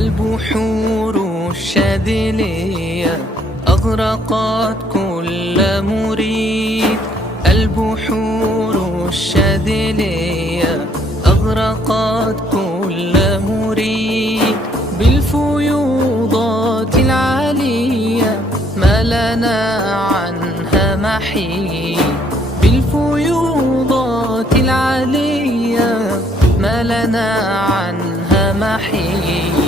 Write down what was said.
البحور الشاذلية أغرقت كل مريد. البحور الشاذلية أغرقت كل مريد. بالفيوضات العالية ما لنا عنها محيد. بالفيوضات العالية ما لنا عنها محيد.